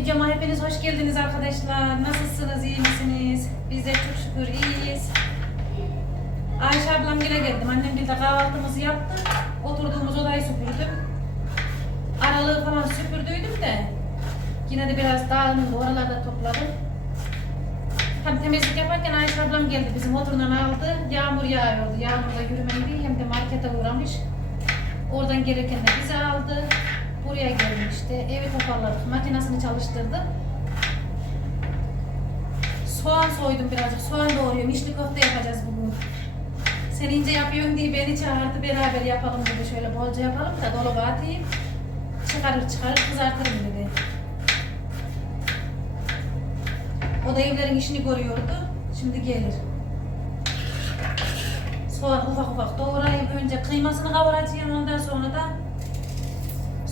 videoma hepiniz hoş geldiniz arkadaşlar. Nasılsınız, iyi misiniz? Biz de çok şükür iyiyiz. Ayşe ablam yine geldim. Annem bir de kahvaltımızı yaptı. Oturduğumuz odayı süpürdüm. Aralığı falan süpürdüydüm de. Yine de biraz dağılımda oralarda topladım. Hem temizlik yaparken Ayşe ablam geldi. Bizim oturundan aldı. Yağmur yağıyordu. Yağmurda yürümeydi. Hem de markete uğramış. Oradan gelirken de bizi aldı. Buraya geldim işte. Evi toparladık. Makinesini çalıştırdım. Soğan soydum birazcık. Soğan doğruyorum. İçli köfte yapacağız bugün. Sen ince yapıyorsun diye beni çağırdı. Beraber yapalım dedi. Şöyle bolca yapalım da dolaba atayım. Çıkarır çıkarır kızartırım dedi. O da evlerin işini görüyordu. Şimdi gelir. Soğan ufak ufak doğrayayım. Önce kıymasını kavuracağım. Ondan sonra da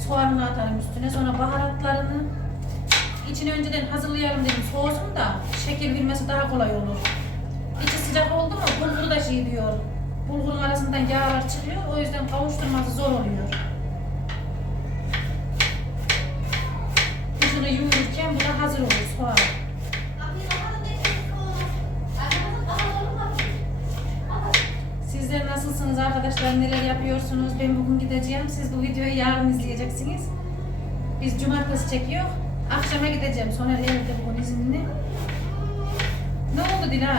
soğanını atarım üstüne. Sonra baharatlarını içini önceden hazırlayalım dedim. Soğusun da şeker girmesi daha kolay olur. İçi sıcak oldu mu bulguru da şey diyor. Bulgurun arasından yağlar çıkıyor. O yüzden kavuşturması zor oluyor. Neler yapıyorsunuz? Ben bugün gideceğim. Siz bu videoyu yarın izleyeceksiniz. Biz cumartesi çekiyor. Akşama gideceğim. Soner evde bugün izinli. Ne oldu Dilan?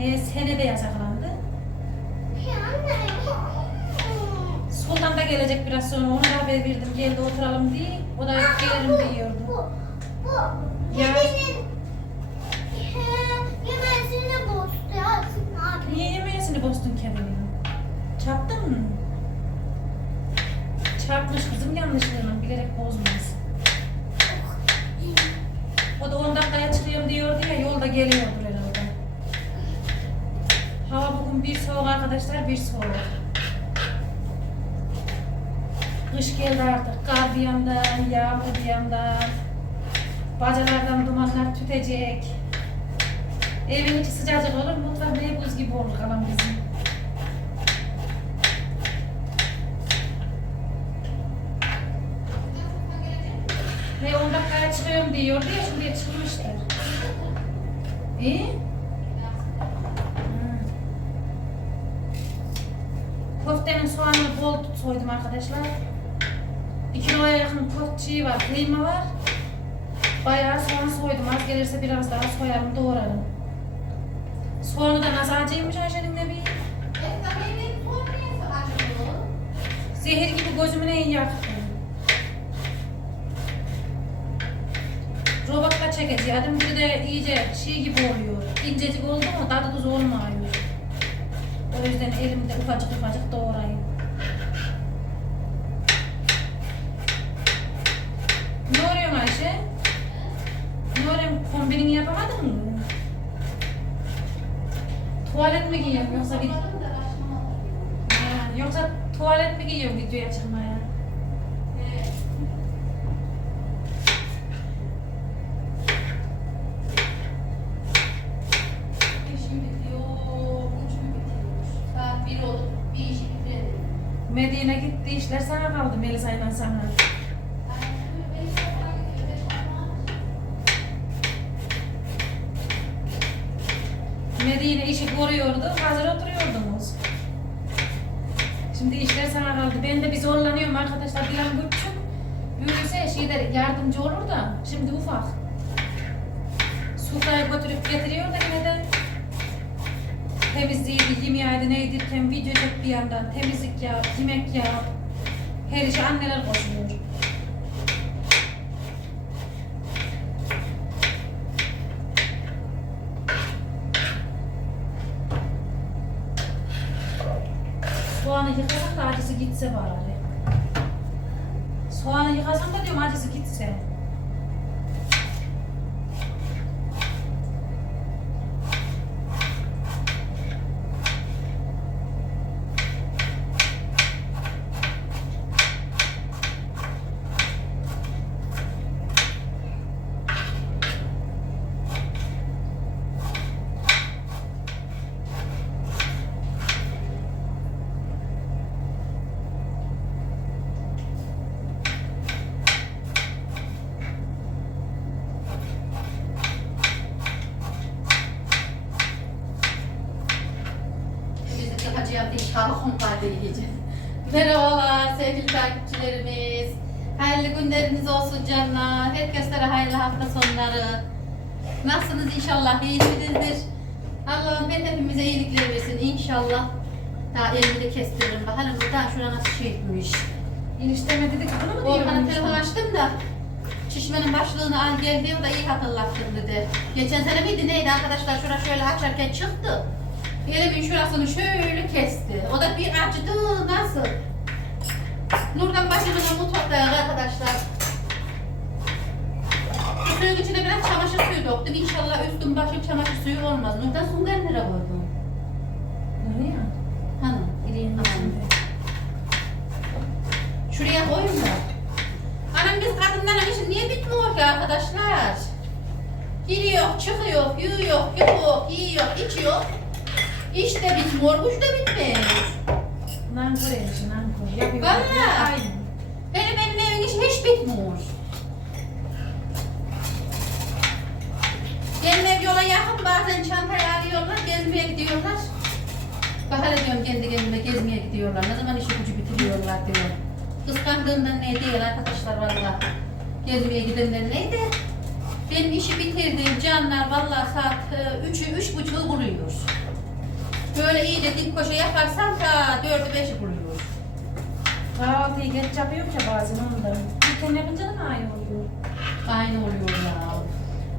Beni He, sene de yasaklandı. Sultan da gelecek biraz sonra. Ona da haber verdim. Geldi oturalım diye. O da gelirim diyordu. Bu, bu, Ya. kedinin he, yemesini bozdu aslında abi. Niye yemeyesini bozdun kendini? Çarptın mı? Çarpmış kızım yanlışlığına bilerek bozmaz. O da 10 dakikaya çıkıyorum diyordu ya yolda geliyordur herhalde. Hava bugün bir soğuk arkadaşlar bir soğuk. Kış geldi artık. Kar bir yandan, yağmur bir yandan. Bacalardan dumanlar tütecek. Evin içi sıcacık olur, mutfak ne buz gibi olur kalan bizim. Ve 10 dakikaya çıkıyorum diyordu ya şimdiye çıkmıştır. İyi. Hmm. Köftenin soğanını bol soydum arkadaşlar. 2 kiloya yakın köfte var, kıyma var. Bayağı soğan soydum. Az gelirse biraz daha soyarım, doğrarım. Soğanı da nasıl acıymış Ayşe'nin ne bileyim. Zehir gibi gözümün en yaktı. Robotla çekeceğim. Bir de iyice şey gibi oluyor. İncecik oldu mu tadı tuz olmuyor. O yüzden elimde ufacık ufacık doğrayayım. Ne arıyorsun Ayşe? Ne arıyorsun? Kombinini yapamadın mı? Tuvalet mi giyiyorsun yoksa bir... Yoksa tuvalet mi giyiyorsun videoya çıkmaya? Medine gitti işler sana kaldı Melisa'yla sana. İşi koruyordu, hazır oturuyordunuz. Şimdi işler sana kaldı. Ben de bir zorlanıyorum arkadaşlar. Bir an küçük. Büyürse şeyde yardımcı olur da. Şimdi ufak. Sufrayı götürüp getiriyor da yine de temizliğiydi, yemeğiydi, neydirken video çek bir yandan. Temizlik yap, yemek yap. Her işe anneler koşuyor. soğanı yıkasak da acısı gitse bari. Soğanı yıkasam da diyorum acısı gitse. Biz de hacı yaptık inşallah kumparda yiyeceğiz. Merhabalar sevgili takipçilerimiz. Hayırlı günleriniz olsun canlar. Herkeslere hayırlı hafta sonları. Nasılsınız inşallah iyisinizdir. Allah'ım ben hepimize iyilikler versin inşallah. Daha elimi de kestiririm. Bakalım daha şurada nasıl şey etmiş. İnişteme dedik bunu mu Orhan'a diyorum? telefon açtım da Şişmenin başlığını al gel diyor da iyi hatırlattın dedi. Geçen sene miydi neydi arkadaşlar şura şöyle açarken çıktı. Elimin şurasını şöyle kesti. O da bir acıdı nasıl? Nurdan bacımın mutfaktayız arkadaşlar. Bu suyun içine biraz çamaşır suyu döktüm. İnşallah üstüm başım çamaşır suyu olmaz. Nurdan sünger nereye koydun? Nereye? Hanım. Tamam. içinde. Şuraya koyun da. Anam biz kadınların işi niye bitmiyor ki arkadaşlar? Giriyor, çıkıyor, yiyor, yiyor, yiyor, içiyor. İş de bitmiyor, güç de bitmiyor. Nankor erişi, nankor. Yapıyor. Valla. Benim evin evin işi hiç bitmiyor. Benim ev yakın bazen çantayı alıyorlar, gezmeye gidiyorlar. Bahar ediyorum kendi kendime gezmeye gidiyorlar. Ne zaman işi gücü bitiriyorlar diyor. Kıskandığımdan ne değil arkadaşlar valla. Gezmeye gidenler neydi? Benim işi bitirdim canlar valla saat e, üçü, üç buçuğu buluyor. Böyle iyice dik koşa yaparsan ta dördü beşi buluyor. Kahvaltıyı geç yapıyorum ya bazen ondan. İlken yapınca da aynı oluyor. Aynı oluyor ya.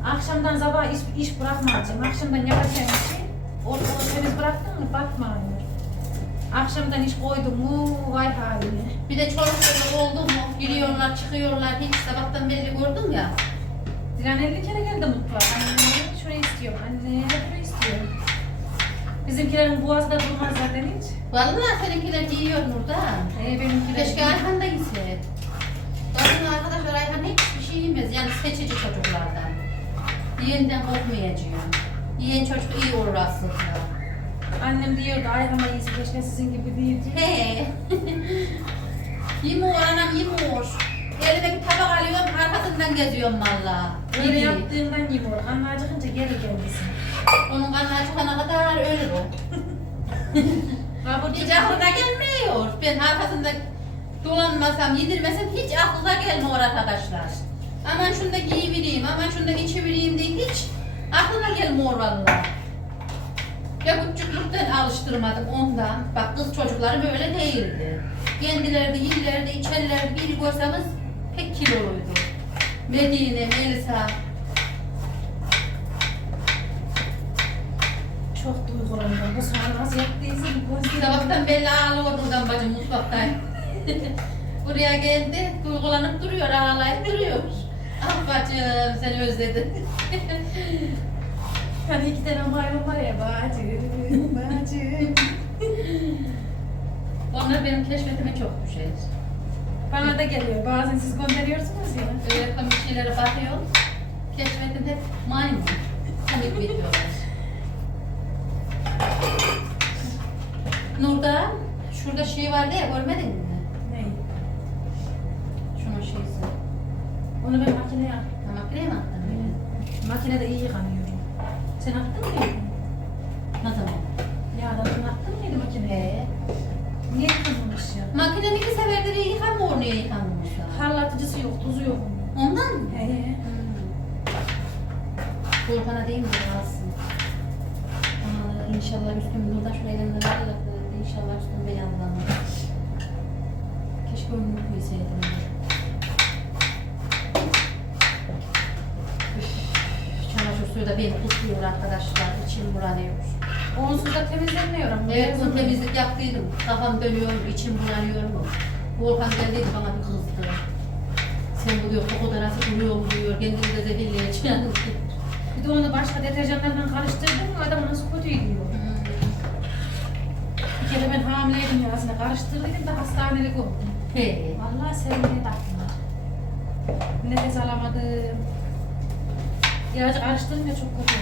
Akşamdan sabah iş, iş bırakmayacağım. Akşamdan yapacağım işi. Ortalığı temiz bıraktın mı bakmayın. Akşamdan iş koydum mu vay haline. Bir de çocuk oldu mu giriyorlar çıkıyorlar hiç sabahtan beri gördüm ya. Dilan 50 kere geldi mutfağa. Anne şurayı istiyorum. Anne burayı istiyorum. Bizimkilerin boğazı da durmaz zaten hiç. Vallahi seninkiler yiyor Nurdan. Ee, benimkiler Keşke Ayhan da yese. Bakın arkadaşlar Ayhan hiçbir şey yemez yani seçici çocuklardan. Yiyenden korkmayacağım. Yiyen çocuk iyi olur aslında. Annem diyordu Ayhan'a iyisi keşke sizin gibi değil diye. He. yemiyor anam yemiyor. Elime bir tabak alıyorum arkasından geziyorum valla. Öyle Yedi. yaptığından olur. Anne acıkınca geri gelmesin. Onun karnı çıkana kadar ölür o. Kabur Hiç aklına gelmiyor. Ben arkasında dolanmasam, yedirmesem hiç aklına gelmiyor arkadaşlar. Aman şunu da giyivereyim, aman şunu da içivereyim diye hiç aklına gelmiyor vallahi. Ya küçüklükten alıştırmadım ondan. Bak kız çocukları böyle değildi. Kendileri de yerlerdi, içerlerdi. Biri görseniz pek kiloluydu. Medine, Melisa. Çok duygulandım. Bu sana nasıl yaptıysa bu gözlerim. Sabahtan belli ağlıyor buradan bacım mutfaktan. Buraya geldi, duygulanıp duruyor, ağlayıp duruyor. Ah bacım, seni özledim. Hani iki tane maymun var ya bacım, bacım. Onlar benim keşfetime çok düşer. Bana da geliyor. Bazen siz gönderiyorsunuz ya. Öyle komik şeylere bakıyor. Keşfetim hep maymun. Komik videolar. Nurda, şurada şey vardı ya, görmedin mi? Onu ben makineye attım. Makineye mi attın? Makinede iyi yıkanıyor. Sen attın mı? Ne zaman? Yağdan attın mıydı makineye? Niye yıkanmamış ya? Makinenin iki seferdir yıkamıyor, niye yıkamıyorsa? Parlatıcısı yok, tuzu yok. Ondan mı? He. Volkan'a değil mi alsın? Aa, inşallah üstüm burada şuraya elimden alır. İnşallah üstüm beyazlanır. Keşke onu koysaydım. Suyu da beni tutuyor arkadaşlar. İçim bulanıyor. Onsuz da temizlenmiyor ama. Evet, bu temizlik yaptıydım. Kafam dönüyor, içim bulanıyor mu? Volkan geldiydi bana bir kızdı. Sen bu diyor kokuda nasıl duruyor mu diyor, kendini de zehirleyeceksin. Bir de onu başka deterjanlarla karıştırdım mı adam nasıl kötü gidiyor. Bir kere ben hamileydim ya aslında karıştırdıydım da hastanelik oldum. He. Vallahi sevmeye taktım. Nefes alamadım. İlacı karıştırınca çok kötü.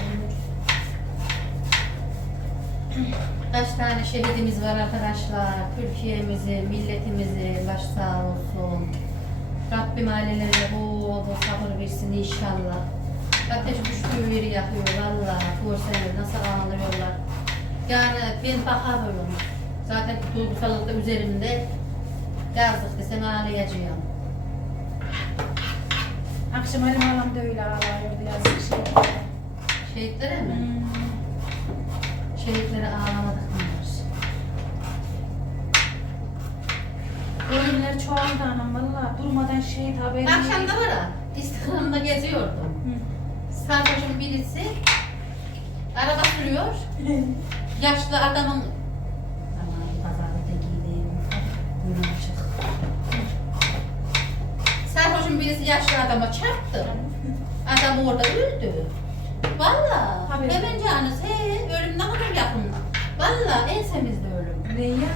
Kaç tane şehidimiz var arkadaşlar. Türkiye'mizi, milletimizi baş sağ olsun. Rabbim ailelerine bol bol sabır versin inşallah. Ateş düştüğü yeri yakıyor valla. Görseniz nasıl ağlıyorlar. Yani ben bakamıyorum. Zaten duygusallık da üzerimde. Yazdık desem ağlayacağım. Akşam Ali halam da öyle ağlıyordu yazık şey. Şehitlere mi? Hmm. Şehitlere ağlamadık mı? Ölümler çoğaldı anam valla durmadan şehit haberi. Akşam da var ha, Instagram'da geziyordum. Hı. Sarhoşun birisi araba sürüyor. Yaşlı adamın Sarhoşun birisi yaşlı adama çarptı. Adam orada öldü. Valla. Tabii. Hemen canı he, ölüm ne kadar yakın. Valla ensemizde ölüm. Ne ya?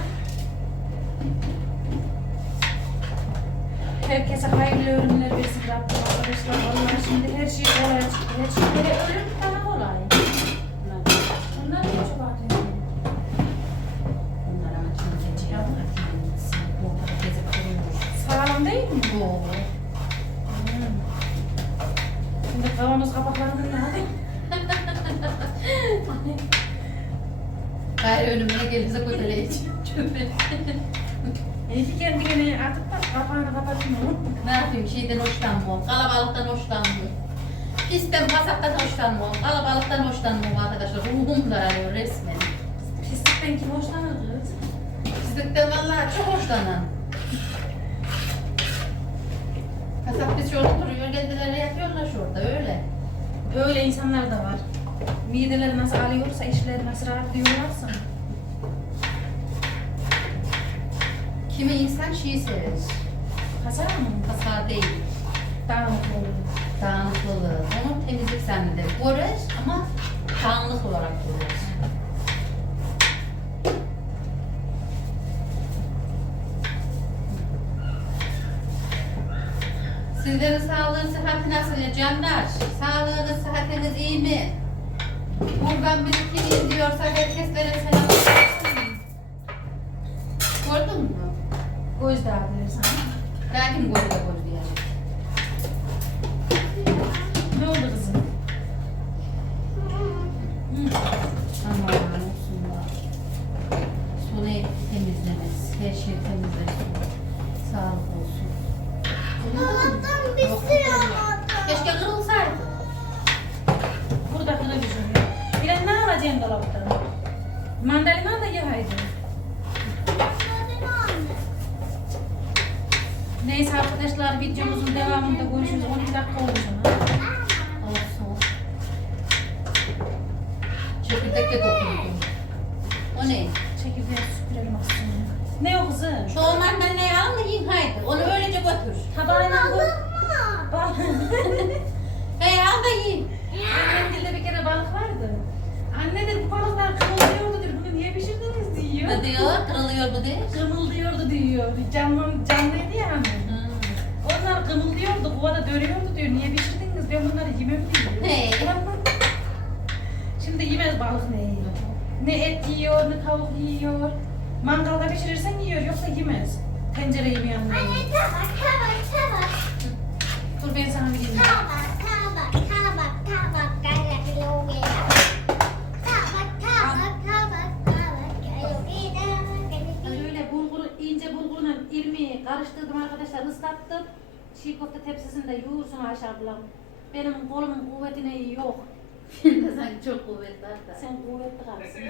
Herkese hayırlı ölümler versin Rabbim arkadaşlar. Vallahi şimdi her şey kolay çıktı. Her şey böyle ölüm daha kolay. Bunlar niye çok artıyor? Bunlar ama kim duruyor. Sağlam değil mi? Bu. Hmm. Kavanoz kapaklarını ne yapayım? Gayrı önüme gelirse kötüleyeceğim. Çöpe. İyi ki kendi kendine atıp da kapağını kapatmıyor. Ne yapayım şeyden hoşlanmıyorum. Kalabalıktan hoşlanmıyorum. Pisten pasaktan hoşlanmıyorum. Kalabalıktan hoşlanmıyorum arkadaşlar. Ruhum daralıyor resmen. Pislikten kim hoşlanır kız? Pislikten vallahi çok hoşlanan. Kasap biz şurada duruyor, kendileri yapıyorlar şurada öyle. Öyle insanlar da var. Mideleri nasıl alıyorsa, işleri nasıl rahat diyorlarsa. Kimi insan şeyi sever. Kasar mı? Kasar değil. Dağınık olur. Dağınıklılığı. Onun temizlik zanneder. Görür ama dağınık olarak görür. Sizlerin sağlığı, sıhhati nasıl canlar? Sağlığınız, sıhhatiniz iyi mi? Buradan bizi kim izliyorsa herkeslere selam olsun. Gördün mü? Göz sana. Belki mi gördü gördü yani? Ne oldu Çekirdek de dokundum. O ne? Çekirdeği süpürelim aslında. Ne o kızım? Şu mandalini al da yiyin haydi. Onu öylece götür. Tabağına koy. Bak. Hey al da yiyin. Annem dilde bir kere balık vardı. Anne dedi bu balıklar kımıldıyordu dedi. Bunu niye pişirdiniz diyor. Ne diyor? Kırılıyor bu değil. Kımıldıyordu diyor. Canlı, canlıydı ya anne. Hmm. Onlar kımıldıyordu, kovada dönüyordu diyor. Niye pişirdiniz? Ben bunları yemem diyor. Ne? Şimdi yemez balık ne yiyor? Ne et yiyor, ne tavuk yiyor. Mangalda pişirirsen yiyor, yoksa yemez. Tencere yemeyen Anne tabak tabak tabak. Dur ben sana bir yiyeyim. Tabak tabak tabak tabak Böyle bulgur, ince bulgurla irmiği karıştırdım arkadaşlar, ıslattım. Çiğ köfte tepsisinde yoğursun Ayşe ablam. Benim kolumun kuvvetine yok. Sanki çok kuvvetli hatta. Sen kuvvetli karısın.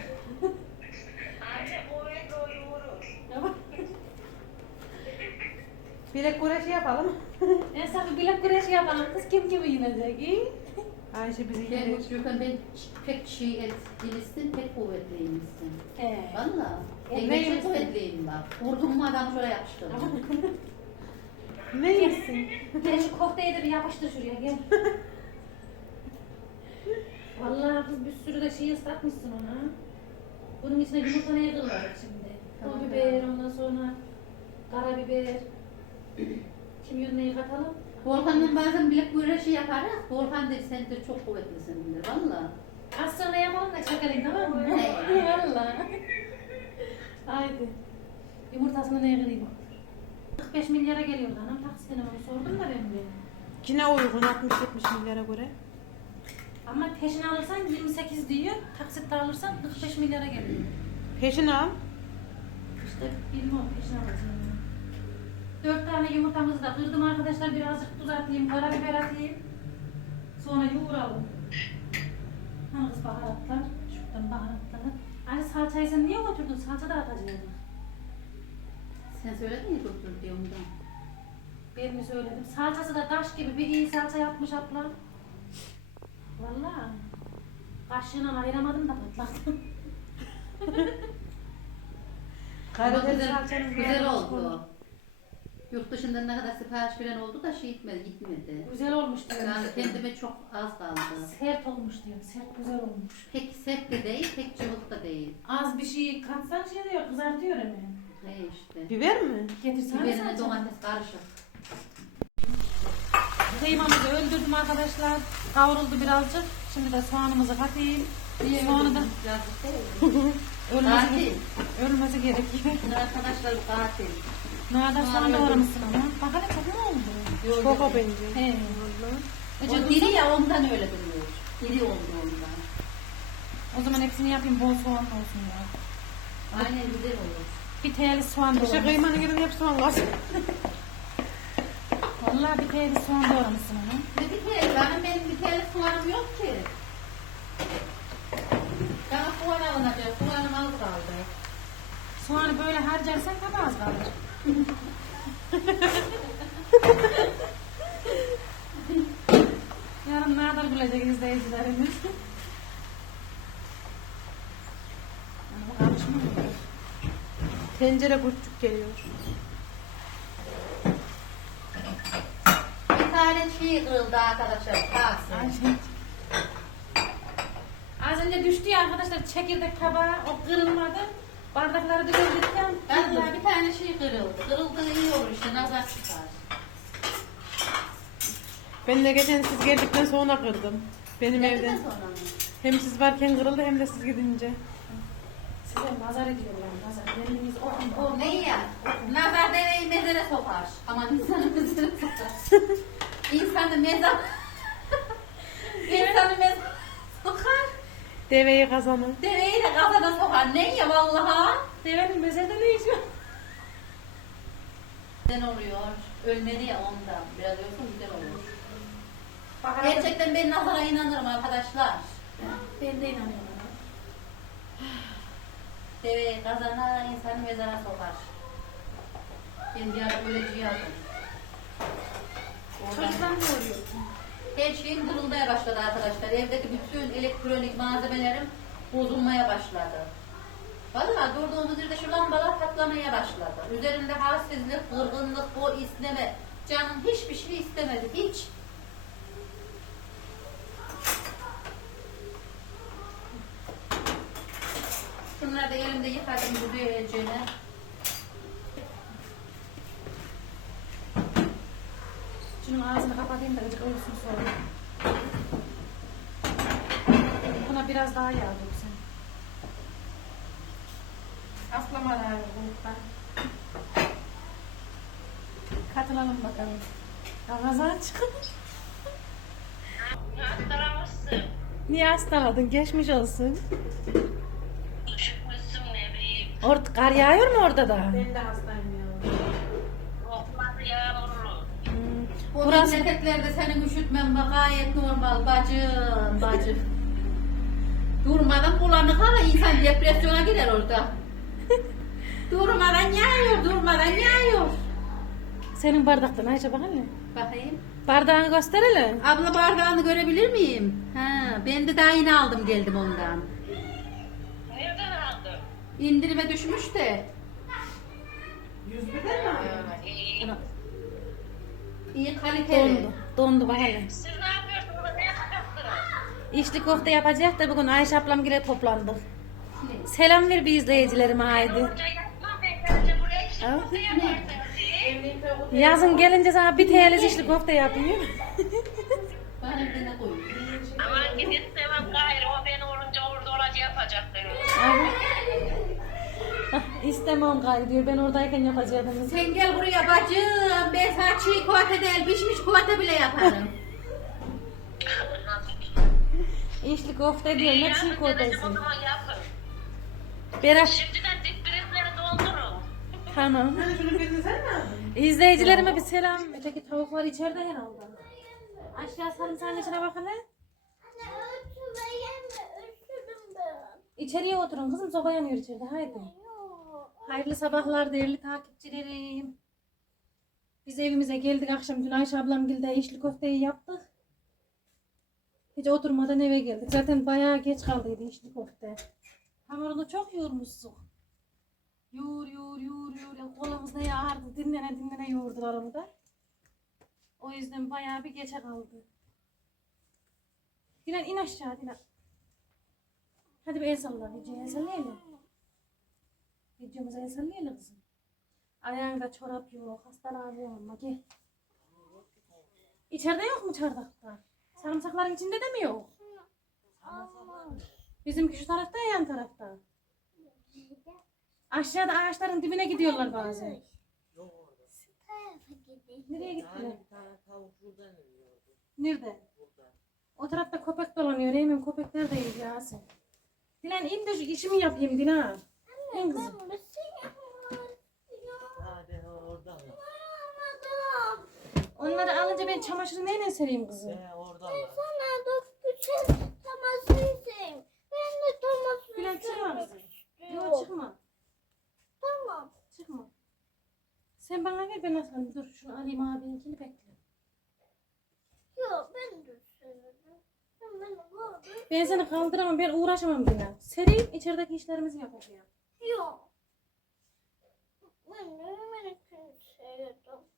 Bilek güreşi yapalım. En sana bilek güreşi yapalım. Kız kim kimi yenecek? iyi? Ayşe bizi Ben yedi. uçurken ben pek çiğ et yemişsin, pek kuvvetliymişsin. Ee, Valla. Ben ne çok yemişsin? kuvvetliyim bak. Vurdum mu adamı şöyle yapıştırdım. ne yesin? Gel şu kofteyi de bir yapıştır şuraya gel. Vallahi kız bir sürü de şey ıslatmışsın ona. Bunun içine yumurta neye kırılacak şimdi? Tamam, Pul biber, ondan sonra karabiber. Kimyon neyi katalım? Volkan'dan bazen bilek böyle şey yaparız. Volkan dedi sen de çok kuvvetlisin dedi. Valla. Az sonra yapalım da çakarayım tamam mı? Ne? Vallahi. Haydi. Yumurtasını neye kırayım? 45 milyara geliyor hanım taksitine onu sordum da ben bir. Yine uygun 60-70 milyara göre. Ama peşin alırsan 28 diyor, taksitle alırsan 45 milyara geliyor. Peşin al. İşte bilmiyorum peşin alacağım. Dört tane yumurtamızı da kırdım arkadaşlar birazcık tuz atayım, karabiber atayım. Sonra yoğuralım. Hani kız baharatlar, şuradan baharatları. Hani salçayı sen niye götürdün? Salça da atacaktın. Sen söyledin ya doktor diye ondan. Ben mi söyledim? Salçası da taş gibi bir iyi salça yapmış abla. Vallahi. Kaşığına ayıramadım da patlattım. Ama Karadeniz güzel, salçanız güzel oldu. Yurt dışından ne kadar sipariş veren oldu da şey gitmedi, gitmedi. Güzel olmuş diyorum. Yani kendime çok az kaldı. Sert olmuş diyorum. Sert güzel olmuş. Pek sert de değil, pek cıvık da değil. Az bir şey katsan şey diyor, kızartıyor hemen. Ne işte. Biber mi? Getirsene Biberine salça. domates karışık. Kıymamızı öldürdüm arkadaşlar. Kavruldu birazcık. Şimdi de soğanımızı katayım. Soğanı da ölmesi, Katil. ölmesi gerekiyor. Arkadaşlar katil. Nerede soğan doğramışsın ama. Bakalım çok mu oldu? Yok, Çok o bence. He. O diri ya ondan öyle duruyor. Diri oldu ondan. O zaman hepsini yapayım bol soğan olsun ya. Aynen güzel olur. Bir teyeli soğan doğramışsın. İşte kıymanı girin hep soğan Vallahi bir teyeli soğan doğramışsın onu. Ne bir kere benim benim bir kere soğanım yok ki. Bana soğan alınacak. Soğanım az kaldı. Soğanı böyle harcarsan tabi az kalır. Yarın ne kadar gülecek izleyicilerimiz. Tencere küçük geliyor. Tane şey kırıldı arkadaşlar. Kalsın. Ayşe. Az önce düştü ya arkadaşlar çekirdek tabağı o kırılmadı. Bardakları döküldükten Vallahi bir tane şey kırıldı. Kırıldı iyi olur işte nazar çıkar. Ben de geçen siz geldikten sonra kırdım. Benim Geldikten evden. sonra mı? Hem siz varken kırıldı hem de siz gidince. Size nazar ediyorlar nazar. Yeriniz okun. O ne ya? Nazar deveyi mezara sokar. Ama insanı mezara sokar. İnsanı mezar... İnsanı mezara sokar. Deveyi kazanır. Deveyi de kafana sokar. Ne ya vallaha? Devenin mezede ne işi var? Neden oluyor? Ölmedi ya ondan. Biraz yoksa güzel olur. Baharatı Gerçekten ben nazara inanırım arkadaşlar. ben de inanıyorum. Deveyi kazanan insanı mezara sokar. Ben ara öleceği yazdım. Oradan- Çocuklar ne oluyor? Her şeyim kırılmaya başladı arkadaşlar. Evdeki bütün elektronik malzemelerim bozulmaya başladı. Vallahi durduğumuz yerde şu lambalar patlamaya başladı. Üzerinde halsizlik, kırgınlık, o isteme. Canım hiçbir şey istemedi. Hiç. Şunları da elimde yıkadım bu böyleceğine. Ağzını kapatayım da gıcık olursun sonra. Buna biraz daha yağ döksen. Aslamalar bulutlar. Katılalım bakalım. Aç. Hastalamışsın. Niye hastaladın? Geçmiş olsun. Üşütmüşsün ne bileyim. Orada kar yağıyor mu orada da? Ben de hastayım ya. Bu Burası- memleketlerde senin üşütmen bak gayet normal bacım bacım. Durmadan bulanık hala insan depresyona girer orada. durmadan yağıyor, durmadan yağıyor. Senin bardaktan Ayşe bak anne. Bakayım. Bardağını gösterelim. Abla bardağını görebilir miyim? Ha, ben de daha yeni aldım geldim ondan. Nereden aldın? İndirime düşmüş de. Ha, iyi. İyi kaliteli. Dondu. Dondu bakalım. Siz ne yapıyorsunuz? Ne yapacaksınız? İşli köfte yapacak da bugün Ayşe ablam gire toplandık. Selam ver bir izleyicilerime haydi. Yazın gelince sana bir TL işli köfte yapayım. Aman gidin istemem gayrı. O beni olunca orada olacak yapacaktır. Aha. İstemem gayrı diyor ben oradayken yapacaktım. Sen gel buraya bacım. Ben sana çiğ kuvvete değil pişmiş kuvvete bile yaparım. İşli köfte diyor ne çiğ yapın. Berat Şimdiden dip prizleri doldurun. tamam. İzleyicilerime bir selam. Öteki tavuklar içeride herhalde. Aşağı sarımsağın içine bak hele. Anne ötüreyim mi? Ötürüm ben. İçeriye oturun kızım soba yanıyor içeride haydi. Hayırlı sabahlar değerli takipçilerim. Biz evimize geldik akşam dün Ayşe ablam gilde işli köfteyi yaptık. Hiç oturmadan eve geldik. Zaten bayağı geç kaldıydı işli köfte. Hamurunu çok yoğurmuştuk. Yoğur yoğur yoğur yoğur. Kolumuz ne ağrıdı dinlene dinlene yoğurdular onu da. O yüzden bayağı bir geçe kaldı. Dilan in aşağı Dilan. Hadi bir el salla videoya el sallayalım. Videomuza el sallayalım kızım. Ayağında çorap yok, hastalığa ama gel. İçeride yok mu çardakta? Sarımsakların içinde de mi yok? Bizimki şu tarafta ya yan tarafta. Aşağıda ağaçların dibine gidiyorlar bazen. Nereye gittiler? Nerede? O tarafta köpek dolanıyor. Emin köpekler de iyi Yasin. Dilan in de şu işimi yapayım Dilan. Ben. Hadi oradan. Yapamadım. Onları alınca ben çamaşırı neyle sereyim kızım? He oradan. Sana da güzel tamasıyım. Ben de tamasını Dilan çıkma kızım. Yok Yok. çıkma. Tamam. Çıkma. Sen bana ver ben atalım. Dur şunu alayım abininkini bekle. Yok ben de. Ben beni gördüm. Ben seni kaldıramam. Ben uğraşamam Dilan. Sereyim içerideki işlerimizi yapacağım. Yok. Ben de beni sevdim.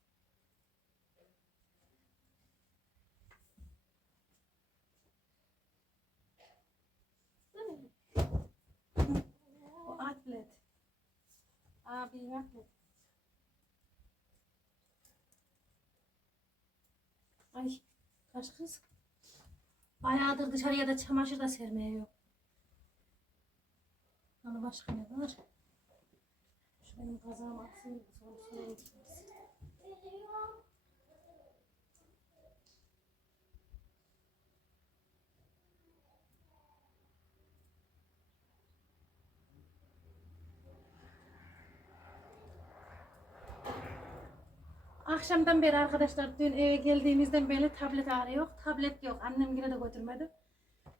O atlet. Abi atlet. Ay kaç kız. Bayağıdır dışarıya da çamaşır da sermeye yok. Ana başka ne var? Şu benim kazağımı atsın. Sonra sonra gitmez. Akşamdan beri arkadaşlar dün eve geldiğimizden beri tablet ağrı yok. Tablet yok. Annem yine de götürmedi.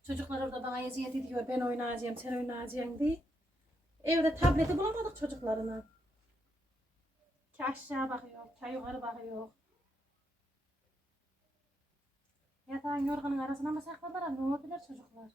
Çocuklar orada bana eziyet ediyor. Ben oynayacağım, sen oynayacaksın diye. Evde tableti bulamadık çocuklarına. Ki aşağı bakıyor, ki yukarı bakıyor. Yatağın yorganın arasına mı sakladılar? Ne olabilir çocuklar?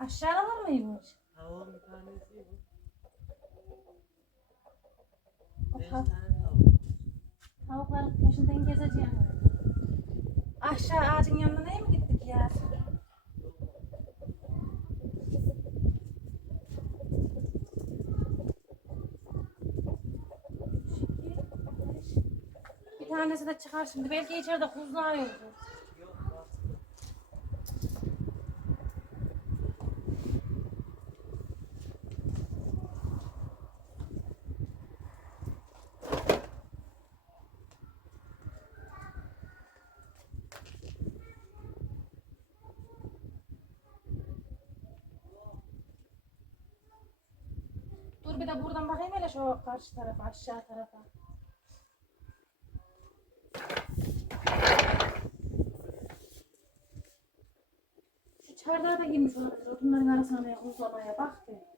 Aşağıda var mıymış? Tavuğun bir tanesi. O Beş tane tavuk. tavukların peşinden gezeceğim. Aşağı ağacın yanına neye mi gittik ya? Bir tanesi de çıkar şimdi. Belki içeride kuzular yoktur. Dur bir de buradan bakayım hele şu karşı tarafa, aşağı tarafa. Şu çardağa da girmiş olabilir. Bunların arasına uzamaya bak be.